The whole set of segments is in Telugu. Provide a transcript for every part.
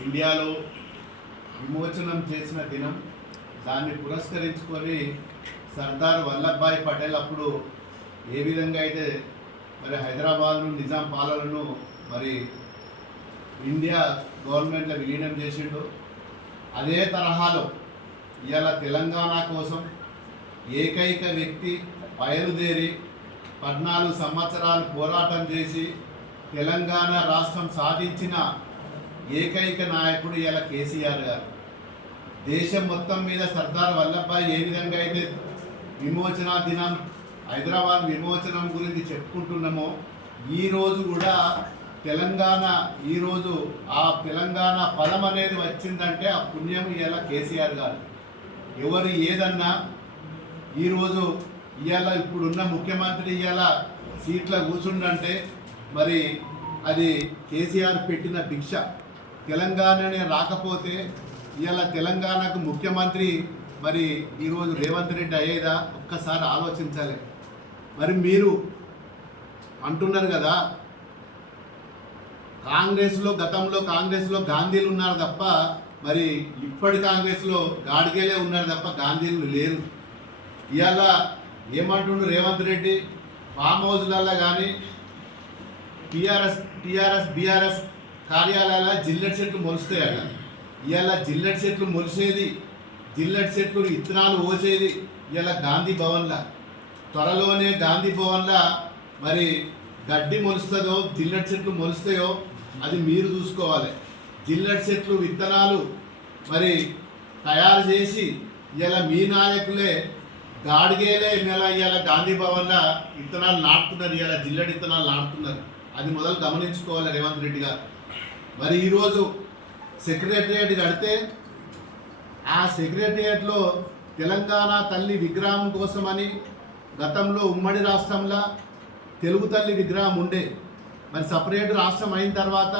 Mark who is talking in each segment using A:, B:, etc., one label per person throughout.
A: ఇండియాలో విమోచనం చేసిన దినం దాన్ని పురస్కరించుకొని సర్దార్ వల్లభాయ్ పటేల్ అప్పుడు ఏ విధంగా అయితే మరి హైదరాబాద్ను నిజాం పాలనను మరి ఇండియా గవర్నమెంట్లో విలీనం చేసిండు అదే తరహాలో ఇవాళ తెలంగాణ కోసం ఏకైక వ్యక్తి బయలుదేరి పద్నాలుగు సంవత్సరాలు పోరాటం చేసి తెలంగాణ రాష్ట్రం సాధించిన ఏకైక నాయకుడు ఇలా కేసీఆర్ గారు. దేశం మొత్తం మీద సర్దార్ వల్లభాయ్ ఏ విధంగా అయితే విమోచన దినం హైదరాబాద్ విమోచనం గురించి చెప్పుకుంటున్నామో ఈరోజు కూడా తెలంగాణ ఈరోజు ఆ తెలంగాణ పదం అనేది వచ్చిందంటే ఆ పుణ్యం ఇవాళ కేసీఆర్ గారు. ఎవరు ఏదన్నా ఈరోజు ఇవాళ ఇప్పుడున్న ముఖ్యమంత్రి ఇవాళ సీట్లో కూర్చుండంటే మరి అది కేసీఆర్ పెట్టిన భిక్ష. తెలంగాణనే రాకపోతే ఇవాళ తెలంగాణకు ముఖ్యమంత్రి మరి ఈరోజు రేవంత్ రెడ్డి అయ్యేదా? ఒక్కసారి ఆలోచించాలి. మరి మీరు అంటున్నారు కదా కాంగ్రెస్లో గతంలో కాంగ్రెస్లో గాంధీలు ఉన్నారు తప్ప మరి ఇప్పటి కాంగ్రెస్లో గాడిగేలే ఉన్నారు తప్ప గాంధీలు లేరు. ఇవాళ ఏమంటుండు రేవంత్ రెడ్డి? ఫామ్ హౌజ్లల్లో కానీ టీఆర్ఎస్ టీఆర్ఎస్ బీఆర్ఎస్ కార్యాలయాల జిల్లెట్ చెట్లు మొలుస్తాయట ఇవాళ జిల్లెట్ చెట్లు మొలిసేది జిల్లెట్ చెట్లు ఇత్తనాలు పోసేది ఇవాళ గాంధీ భవన్లా. త్వరలోనే గాంధీ భవన్లా మరి గడ్డి మొలుస్తుందో జిల్లెట్ చెట్లు మొలుస్తాయో అది మీరు చూసుకోవాలి. జిల్లెట్ చెట్లు విత్తనాలు మరి తయారు చేసి ఇలా మీ నాయకులే గాడిగేలే మేళ ఇలా గాంధీ భవన్లా విత్తనాలు నాటుతున్నారు ఇలా జిల్లెట్ విత్తనాలు నాటుతున్నారు. అది మొదలు గమనించుకోవాలి రేవంత్ రెడ్డి గారు. మరి ఈరోజు సెక్రటరియట్ కడితే ఆ సెక్రటరియట్లో తెలంగాణ తల్లి విగ్రహం కోసమని గతంలో ఉమ్మడి రాష్ట్రంలో తెలుగు తల్లి విగ్రహం ఉండే. మరి సపరేట్ రాష్ట్రం అయిన తర్వాత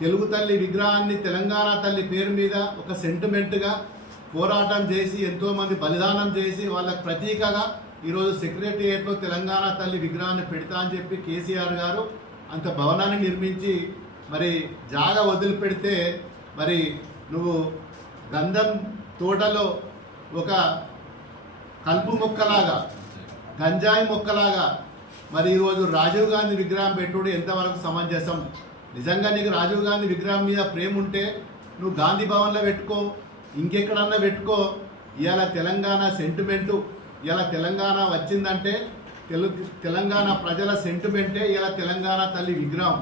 A: తెలుగు తల్లి విగ్రహాన్ని తెలంగాణ తల్లి పేరు మీద ఒక సెంటిమెంట్గా పోరాటం చేసి ఎంతోమంది బలిదానం చేసి వాళ్ళకి ప్రతీకగా ఈరోజు సెక్రటరియట్లో తెలంగాణ తల్లి విగ్రహాన్ని పెడతా అని చెప్పి కేసీఆర్ గారు అంత భవనాన్ని నిర్మించి మరి జాగా వదిలిపెడితే మరి నువ్వు గంధం తోటలో ఒక కలుపు మొక్కలాగా గంజాయి మొక్కలాగా మరి ఈరోజు రాజీవ్ గాంధీ విగ్రహం పెట్టుడు ఎంతవరకు సమంజసం? నిజంగా నీకు రాజీవ్ గాంధీ విగ్రహం మీద ప్రేమ ఉంటే నువ్వు గాంధీ భవన్లో పెట్టుకో ఇంకెక్కడన్నా పెట్టుకో. ఇవాళ తెలంగాణ సెంటిమెంటు ఇవాళ తెలంగాణ వచ్చిందంటే తెలు తెలంగాణ ప్రజల సెంటిమెంటే ఇలా తెలంగాణ తల్లి విగ్రహం.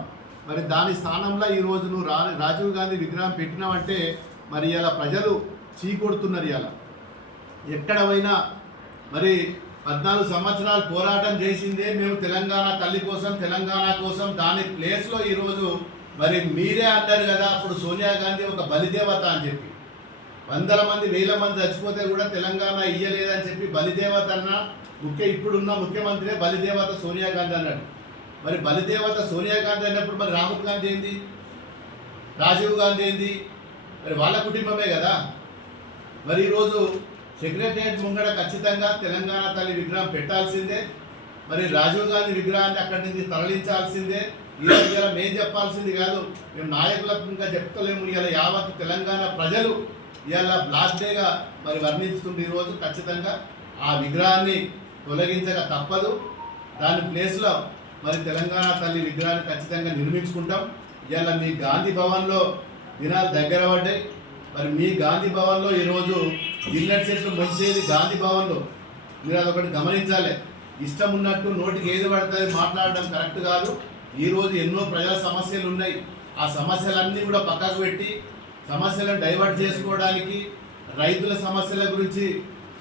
A: మరి దాని స్థానంలో ఈరోజు నువ్వు రా రాజీవ్ గాంధీ విగ్రహం పెట్టినావంటే మరి ఇలా ప్రజలు చీకొడుతున్నారు ఇలా ఎక్కడ పోయినా మరి పద్నాలుగు సంవత్సరాలు పోరాటం చేసిందే మేము తెలంగాణ తల్లి కోసం తెలంగాణ కోసం దాని ప్లేస్లో ఈరోజు మరి మీరే అన్నారు కదా అప్పుడు సోనియా గాంధీ ఒక బలిదేవత అని చెప్పి. వందల మంది వేల మంది చచ్చిపోతే కూడా తెలంగాణ ఇయ్యలేదని చెప్పి బలిదేవత అన్న ముఖ్య ఇప్పుడున్న ముఖ్యమంత్రి బలిదేవత సోనియా గాంధీ అన్నాడు. మరి బలిదేవత సోనియా గాంధీ అన్నప్పుడు మరి రాహుల్ గాంధీ ఏంది? రాజీవ్ గాంధీ ఏంది? మరి వాళ్ళ కుటుంబమే కదా? మరి ఈరోజు సెక్రటరియట్ ముంగడ ఖచ్చితంగా తెలంగాణ తల్లి విగ్రహం పెట్టాల్సిందే. మరి రాజీవ్ గాంధీ విగ్రహాన్ని అక్కడి నుంచి తరలించాల్సిందే. ఈ ఇలా మేం చెప్పాల్సింది కాదు మేము నాయకులకు ఇంకా చెప్తలేము. ఇలా యావత్ తెలంగాణ ప్రజలు ఇలా బ్లాక్ డేగా మరి వర్ణిస్తుంది ఈరోజు ఖచ్చితంగా. ఆ విగ్రహాన్ని తొలగించక తప్పదు. దాని ప్లేస్లో మరి తెలంగాణ తల్లి విగ్రహాన్ని ఖచ్చితంగా నిర్మించుకుంటాం. ఇలా మీ గాంధీ భవన్లో దినాలు దగ్గర పడ్డాయి. మరి మీ గాంధీ భవన్లో ఈరోజు జిల్లెట్ చెట్లు మంచిది గాంధీ భవన్లో. మీరు అదొకటి గమనించాలి. ఇష్టం ఉన్నట్టు నోటికి ఏది పడుతుంది మాట్లాడడం కరెక్ట్ కాదు. ఈరోజు ఎన్నో ప్రజల సమస్యలు ఉన్నాయి. ఆ సమస్యలన్నీ కూడా పక్కకు పెట్టి సమస్యలను డైవర్ట్ చేసుకోవడానికి రైతుల సమస్యల గురించి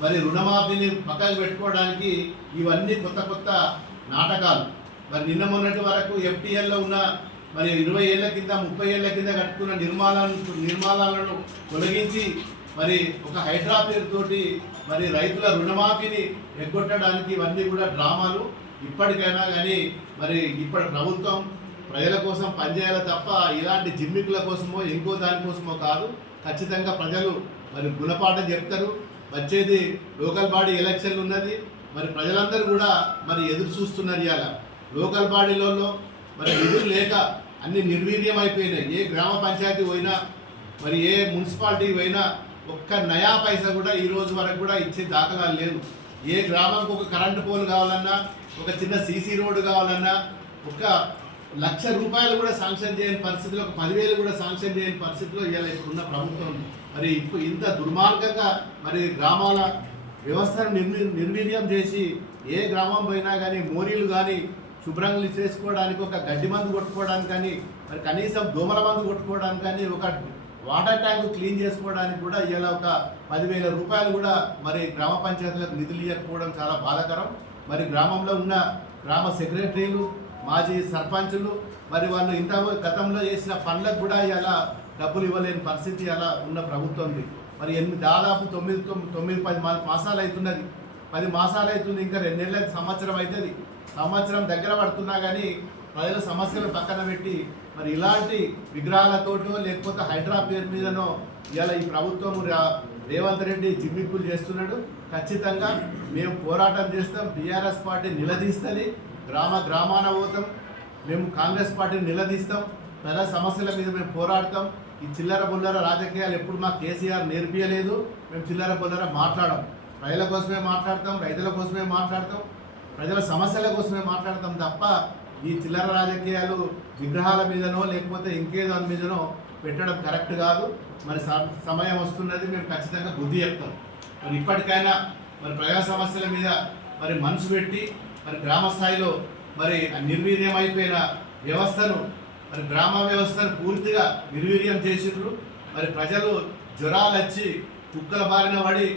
A: మరి రుణమాఫీని పక్కకు పెట్టుకోవడానికి ఇవన్నీ కొత్త కొత్త నాటకాలు. మరి నిన్న మొన్నటి వరకు ఎఫ్టీఎల్లో ఉన్న మరి ఇరవై ఏళ్ళ కింద ముప్పై ఏళ్ళ కింద కట్టుకున్న నిర్మాణాలను నిర్మాణాలను తొలగించి మరి ఒక హైడ్రా పేరుతోటి మరి రైతుల రుణమాఫీని ఎగ్గొట్టడానికి ఇవన్నీ కూడా డ్రామాలు. ఇప్పటికైనా కానీ మరి ఇప్పటి ప్రభుత్వం ప్రజల కోసం పనిచేయాలి తప్ప ఇలాంటి జిమ్మికుల కోసమో ఇంకో దానికోసమో కాదు. ఖచ్చితంగా ప్రజలు మరి గుణపాఠం చెప్తారు. వచ్చేది లోకల్ బాడీ ఎలక్షన్లు ఉన్నది. మరి ప్రజలందరూ కూడా మరి ఎదురు చూస్తున్నారు ఇలా లోకల్ బాడీలలో మరి నిధులు లేక అన్ని నిర్వీర్యం అయిపోయినాయి ఏ గ్రామ పంచాయతీ పోయినా మరి ఏ మున్సిపాలిటీ పోయినా ఒక్క నయా పైసా కూడా ఈ రోజు వరకు కూడా ఇచ్చే దాఖలాలు లేవు. ఏ గ్రామంకి ఒక కరెంటు పోల్ కావాలన్నా ఒక చిన్న సీసీ రోడ్డు కావాలన్నా ఒక లక్ష రూపాయలు కూడా శాంక్షన్ చేయని పరిస్థితిలో ఒక పదివేలు కూడా శాంక్షన్ చేయని పరిస్థితిలో ఇవాళ ఇప్పుడున్న ప్రభుత్వం మరి ఇప్పుడు ఇంత దుర్మార్గంగా మరి గ్రామాల వ్యవస్థను నిర్మి నిర్వీర్యం చేసి ఏ గ్రామం పోయినా కానీ మోరీలు కానీ శుభ్రంగా చేసుకోవడానికి ఒక గడ్డి మందు కొట్టుకోవడానికి కానీ మరి కనీసం దోమల మందు కొట్టుకోవడానికి కానీ ఒక వాటర్ ట్యాంక్ క్లీన్ చేసుకోవడానికి కూడా ఇలా ఒక పదివేల రూపాయలు కూడా మరి గ్రామ పంచాయతీలకు నిధులు ఇవ్వకపోవడం చాలా బాధాకరం. మరి గ్రామంలో ఉన్న గ్రామ సెక్రటరీలు మాజీ సర్పంచులు మరి వాళ్ళు ఇంత గతంలో చేసిన పనులకు కూడా ఇలా డబ్బులు ఇవ్వలేని పరిస్థితి అలా ఉన్న ప్రభుత్వం మరి ఎనిమిది దాదాపు తొమ్మిది తొమ్మిది తొమ్మిది పది మాసాలు అవుతున్నది. పది మాసాలు అవుతుంది ఇంకా రెండు నెలలకు సంవత్సరం అవుతుంది. సంవత్సరం దగ్గర పడుతున్నా కానీ ప్రజల సమస్యలు పక్కన పెట్టి మరి ఇలాంటి విగ్రహాలతోటో లేకపోతే హైడ్రా పేరు మీదనో ఇలా ఈ ప్రభుత్వం రా- రేవంత్ రెడ్డి జిమ్మిక్కులు చేస్తున్నాడు. ఖచ్చితంగా మేము పోరాటం చేస్తాం. బీఆర్ఎస్ పార్టీ నిలదీస్తుంది. గ్రామ గ్రామాన పోతాం. మేము కాంగ్రెస్ పార్టీని నిలదీస్తాం. ప్రజా సమస్యల మీద మేము పోరాడతాం. ఈ చిల్లర బుల్లర రాజకీయాలు ఎప్పుడు మా కేసీఆర్ నేర్పియలేదు. మేము చిల్లర బుల్లర మాట్లాడడం ప్రజల కోసమే మాట్లాడతాం. రైతుల కోసమే మాట్లాడతాం. ప్రజల సమస్యల కోసమే మాట్లాడతాం తప్ప ఈ చిల్లర రాజకీయాలు విగ్రహాల మీదనో లేకపోతే ఇంకే దాని మీదనో పెట్టడం కరెక్ట్ కాదు. మరి స- సమయం వస్తున్నది మేము ఖచ్చితంగా బుద్ధి చెప్తాం. మరి ఇప్పటికైనా మరి ప్రజా సమస్యల మీద మరి మనసు పెట్టి మరి గ్రామ స్థాయిలో మరి నిర్వీర్యమైపోయిన వ్యవస్థను మరి గ్రామ వ్యవస్థను పూర్తిగా నిర్వీర్యం చేసిండ్రు మరి ప్రజలు జ్వరాలు వచ్చి కుక్కల బారిన పడి